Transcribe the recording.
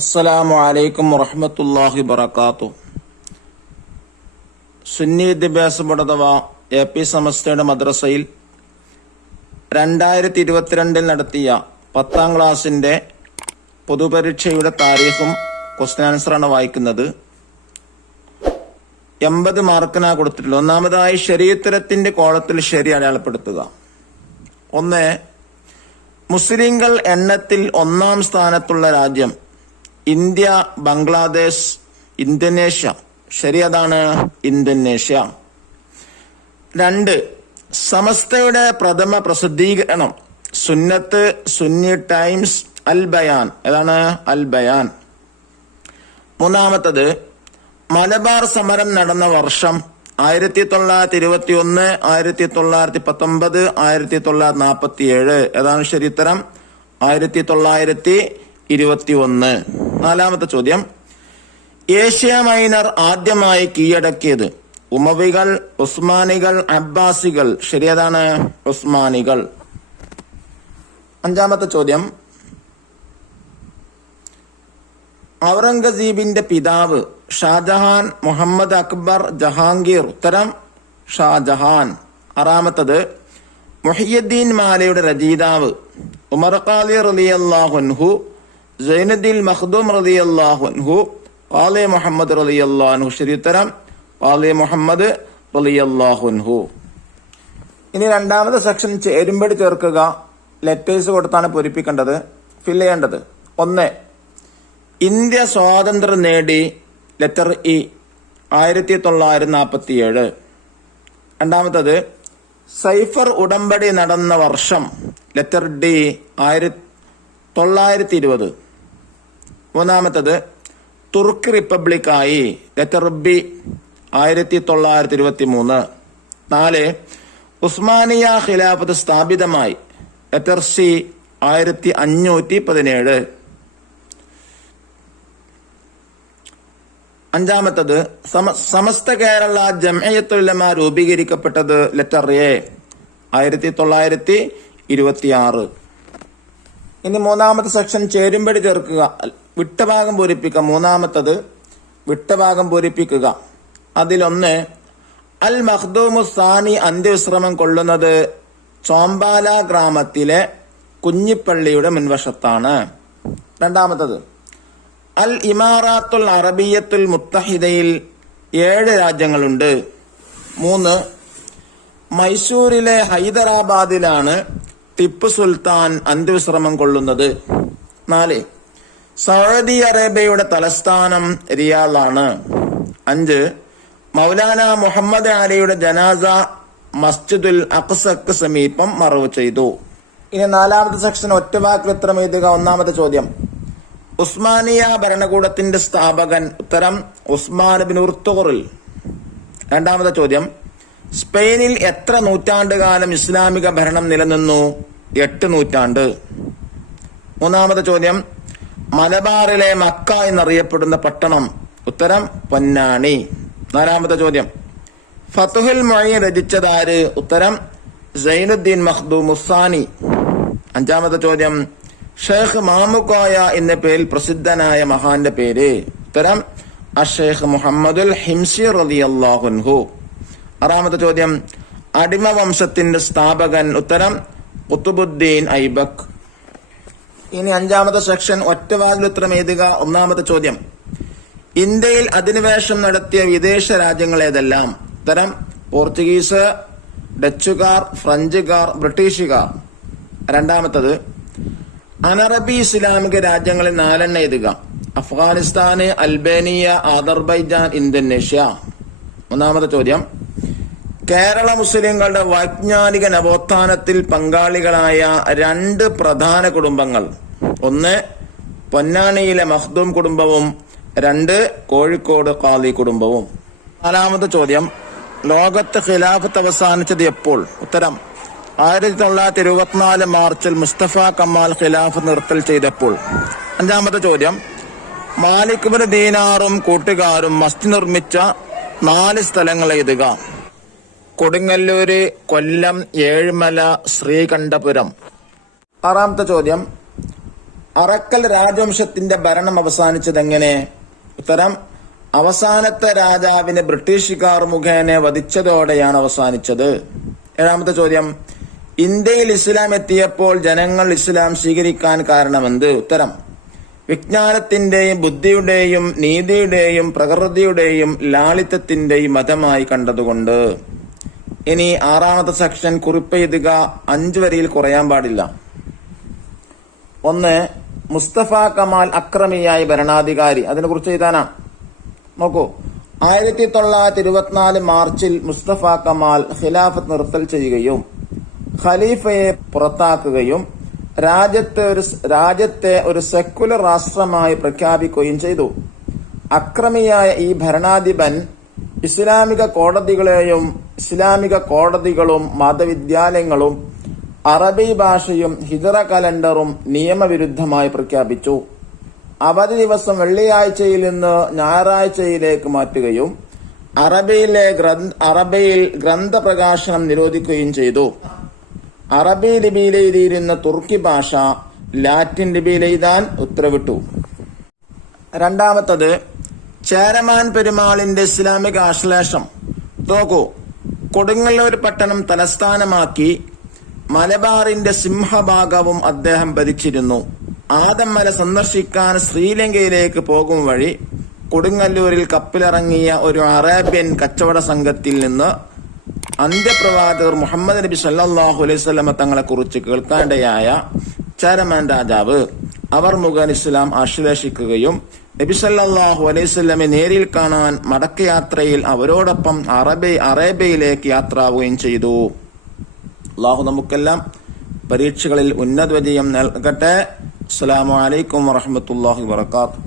അസ്സലാമു അലൈക്കും വറഹ്മത്തുള്ളാഹി വബറകാതുഹു. സുന്നി വിദ്യാഭ്യാസ ബോർഡ് അഥവാ AP സമസ്തയുടെ മദ്രസയിൽ 2022 നടത്തിയ 10ാം ക്ലാസിന്റെ പൊതുപരീക്ഷയുടെ താരീഖും ക്വസ്റ്റ്യൻ ആൻസറാണ് വായിക്കുന്നത്. 80 മാർക്കിനാണ് കൊടുത്തിട്ടുള്ളത്. ഒന്നാമതായി ശരീഅത്തിന്റെ കോളത്തിൽ ശരി അടയാളപ്പെടുത്തുക. 1. മുസ്ലിങ്ങൾ എണ്ണത്തിൽ 1ാം സ്ഥാനത്തുള്ള രാജ്യം ഇന്ത്യ, ബംഗ്ലാദേശ്, ഇന്തോനേഷ്യ. ശരി, അതാണ് ഇന്തോനേഷ്യ. 2. സമസ്തയുടെ പ്രഥമ പ്രസിദ്ധീകരണം സുന്നത്ത്, സുന്നി ടൈംസ്, അൽ ബയാൻ. ഏതാണ് അൽ ബയാൻ. 3. മലബാർ സമരം നടന്ന വർഷം 1921, 1919, 1947. ഏതാണ് ശരിയുത്തരം? 1921. 4. ചോദ്യം, ഏഷ്യ മൈനർ ആദ്യമായി കീഴടക്കിയത് ഉമവികൾ, ഉസ്മാനികൾ, അബ്ബാസികൾ. ശരിയതാണ് ഉസ്മാനികൾ. 5. ചോദ്യം, ഔറംഗസീബിന്റെ പിതാവ് ഷാജഹാൻ, മുഹമ്മദ് അക്ബർ, ജഹാംഗീർ. ഉത്തരം ഷാജഹാൻ. 6. മുഹിയുദ്ദീൻ മാലയുടെ രചയിതാവ് ഉമർ ഖാലി റളിയല്ലാഹു അൻഹു, സൈനുദ്ദീൻ മഖ്ദൂം റളിയല്ലാഹു അൻഹു, ഖാലി മുഹമ്മദ് റളിയല്ലാഹു അൻഹു. ശരി ഉത്തരം ഖാലി മുഹമ്മദ് റളിയല്ലാഹു അൻഹു. ഇനി രണ്ടാമത്തെ സെക്ഷൻ ചേരുംപടി ചേർക്കുക. ലെറ്റേഴ്സ് കൊടുത്താണ് പൂരിപ്പിക്കേണ്ടത്, ഫിൽ ചെയ്യേണ്ടത്. 1. ഇന്ത്യ സ്വാതന്ത്ര്യം നേടി. Letter E 1947. 2. സൈഫർ ഉടമ്പടി നടന്ന വർഷം. Letter D 1920. 3. തുർക്കി റിപ്പബ്ലിക്കായി. Letter B 1923. 4. ഉസ്മാനിയ ഖിലാഫത്ത് സ്ഥാപിതമായി. Letter C 1517. 5. സമസ്ത കേരള ജംഇയ്യത്തുൽ ഉലമ രൂപീകരിക്കപ്പെട്ടത്. Letter A 1926. ഇനി മൂന്നാമത്തെ സെക്ഷൻ ചേരുംപടി ചേർക്കുക. വിട്ടഭാഗം പൂരിപ്പിക്കുക. 3. വിട്ടഭാഗം പൂരിപ്പിക്കുക. അതിലൊന്ന്, അൽ മഖ്ദൂമു സാനി അന്ത്യവിശ്രമം കൊള്ളുന്നത് ചോമ്പാല ഗ്രാമത്തിലെ കുഞ്ഞിപ്പള്ളിയുടെ മുൻവശത്താണ്. 2. അൽ ഇമാറാത്തുൽ അറബിയത്തുൽ മുത്തഹിദയിൽ 7 രാജ്യങ്ങളുണ്ട്. 3. മൈസൂരിലെ ഹൈദരാബാദിലാണ് ടിപ്പു സുൽത്താൻ അന്ത്യവിശ്രമം കൊള്ളുന്നത്. 4. സൗദി അറേബ്യയുടെ തലസ്ഥാനം റിയാദാണ്. 5. മൗലാന മുഹമ്മദ് അലിയുടെ ജനാസ മസ്ജിദുൽ അഖ്സക്ക് സമീപം മറവ് ചെയ്തു. ഇനി നാലാമത്തെ സെക്ഷൻ ഒറ്റവാക്കിൽ ഉത്തരം എഴുതുക. 1. ചോദ്യം, ഉസ്മാനിയ ഭരണകൂടത്തിന്റെ സ്ഥാപകൻ. ഉത്തരം ഉസ്മാൻ ബിൻ ഉർത്തുഗുൽ. 2. ചോദ്യം, സ്പെയിനിൽ എത്ര നൂറ്റാണ്ട് കാലം ഇസ്ലാമിക ഭരണം നിലനിന്നു? 8 നൂറ്റാണ്ട്. 3. ചോദ്യം, മലബാറിലെ മക്ക എന്നറിയപ്പെടുന്ന പട്ടണം. ഉത്തരം പൊന്നാനി. 4. ചോദ്യം, ഫതുഹുൽ മുഈൻ രചിച്ചതാര്? ഉത്തരം സൈനുദ്ദീൻ മഖ്ദൂം ഉസ്സാനി. 5. ചോദ്യം, ഷെയ്ഖ് മാമുക്കോയ എന്ന പേരിൽ പ്രസിദ്ധനായ മഹാന്റെ പേര്? ഉത്തരം അഷേഖ് മുഹമ്മദുൽ ഹിംസി റളിയല്ലാഹു അൻഹു. 6. ചോദ്യം, അടിമ വംശത്തിന്റെ സ്ഥാപകൻ? ഉത്തരം ഖുതുബുദ്ദീൻ ഐബക്. ഇനി 5ാമത്തെ സെക്ഷൻ ഒറ്റവാക്കിൽ ഉത്തരം എഴുതുക. 1. ചോദ്യം, ഇന്ത്യയിൽ അധിനിവേശം നടത്തിയ വിദേശ രാജ്യങ്ങൾ ഏതെല്ലാം? ഉത്തരം പോർച്ചുഗീസ്, ഡച്ചുകാർ, ഫ്രഞ്ചുകാർ, ബ്രിട്ടീഷുകാർ. 2. അനറബി ഇസ്ലാമിക രാജ്യങ്ങളിൽ 4 എഴുതുക. അഫ്ഗാനിസ്ഥാന്, അൽബേനിയ, അദർബൈജാൻ, ഇന്തോനേഷ്യ. 3. ചോദ്യം, കേരള മുസ്ലിങ്ങളുടെ വൈജ്ഞാനിക നവോത്ഥാനത്തിൽ പങ്കാളികളായ 2 പ്രധാന കുടുംബങ്ങൾ. 1. പൊന്നാനിയിലെ മഖ്ദൂം കുടുംബവും 2. കോഴിക്കോട് ഖാലി കുടുംബവും. 4. ചോദ്യം, ലോകത്ത് ഖിലാഫത്ത് അവസാനിച്ചത് എപ്പോൾ? ഉത്തരം 1924 മാർച്ചിൽ മുസ്തഫ കമാൽ ഖിലാഫത്ത് നിർത്തൽ ചെയ്തപ്പോൾ. 5. ചോദ്യം, മാലിക് ബിൻ ദീനാറും കൂട്ടുകാരും മസ്ജിദ് നിർമ്മിച്ച 4 സ്ഥലങ്ങൾ എഴുതുക. കൊടുങ്ങല്ലൂര്, കൊല്ലം, ഏഴുമല, ശ്രീകണ്ഠപുരം. 6. ചോദ്യം, അറക്കൽ രാജവംശത്തിന്റെ ഭരണം അവസാനിച്ചത് എങ്ങനെ? ഉത്തരം: അവസാനത്തെ രാജാവിനെ ബ്രിട്ടീഷുകാർ മുഖേന വധിച്ചതോടെയാണ് അവസാനിച്ചത്. ഏഴാമത്തെ ചോദ്യം: ഇന്ത്യയിൽ ഇസ്ലാം എത്തിയപ്പോൾ ജനങ്ങൾ ഇസ്ലാം സ്വീകരിക്കാൻ കാരണമെന്ത്? ഉത്തരം: വിജ്ഞാനത്തിന്റെയും ബുദ്ധിയുടെയും നീതിയുടെയും പ്രകൃതിയുടെയും ലാളിത്യത്തിന്റെയും മതമായി കണ്ടതുകൊണ്ട്. ഇനി ആറാമത്തെ സെക്ഷൻ കുറിപ്പെഴുതുക. 5 വരിയിൽ കുറയാൻ പാടില്ല. 1. മുസ്തഫ കമാൽ അക്രമിയായ ഭരണാധികാരി. അതിനെ കുറിച്ച് എഴുതാനാണ്. നോക്കൂ, 1924 മാർച്ചിൽ മുസ്തഫ കമാൽ ഖിലാഫത്ത് നിർത്തൽ ചെയ്യുകയും ഖലീഫയെ പുറത്താക്കുകയും രാജ്യത്തെ ഒരു സെക്കുലർ രാഷ്ട്രമായി പ്രഖ്യാപിക്കുകയും ചെയ്തു. അക്രമിയായ ഈ ഭരണാധിപൻ ഇസ്ലാമിക കോടതികളും മതവിദ്യാലയങ്ങളും അറബി ഭാഷയും ഹിജറ കലണ്ടറും നിയമവിരുദ്ധമായി പ്രഖ്യാപിച്ചു. അവധി ദിവസം വെള്ളിയാഴ്ചയിൽ നിന്ന് ഞായറാഴ്ചയിലേക്ക് മാറ്റുകയും അറബിയിൽ ഗ്രന്ഥപ്രകാശനം നിരോധിക്കുകയും ചെയ്തു. അറബി ലിപിയിൽ എഴുതിയിരുന്ന തുർക്കി ഭാഷ ലാറ്റിൻ ലിപിയിൽ എഴുതാൻ ഉത്തരവിട്ടു. രണ്ടാമത്തത് ചേരമാൻ പെരുമാളിന്റെ ഇസ്ലാമിക ആശ്ലേഷം. നോക്കൂ, കൊടുങ്ങല്ലൂർ പട്ടണം തലസ്ഥാനമാക്കി മലബാറിന്റെ സിംഹഭാഗവും അദ്ദേഹം ഭരിച്ചിരുന്നു. ആദംമല സന്ദർശിക്കാൻ ശ്രീലങ്കയിലേക്ക് പോകും വഴി കൊടുങ്ങല്ലൂരിൽ കപ്പിലിറങ്ങിയ ഒരു അറേബ്യൻ കച്ചവട സംഘത്തിൽ നിന്ന് അന്ത്യപ്രവാചകർ മുഹമ്മദ് നബി സല്ലല്ലാഹു അലൈഹി വസല്ലമ തങ്ങളെ കുറിച്ച് കേൾക്കാനിടയായ ചേരമാൻ രാജാവ് അവർ മുഖേന ഇസ്ലാം ആശ്ലേഷിക്കുകയും നബി സല്ലല്ലാഹു അലൈഹി വസല്ലമയെ നേരിൽ കാണാൻ മടക്കയാത്രയിൽ അവരോടൊപ്പം അറേബ്യയിലേക്ക് യാത്രാവുകയും ചെയ്തു. അല്ലാഹു നമുക്കെല്ലാം പരീക്ഷകളിൽ ഉന്നത വിജയം നൽകട്ടെ. അസ്സലാമു അലൈക്കും വറഹ്മത്തുള്ളാഹി വബറകാതുഹു.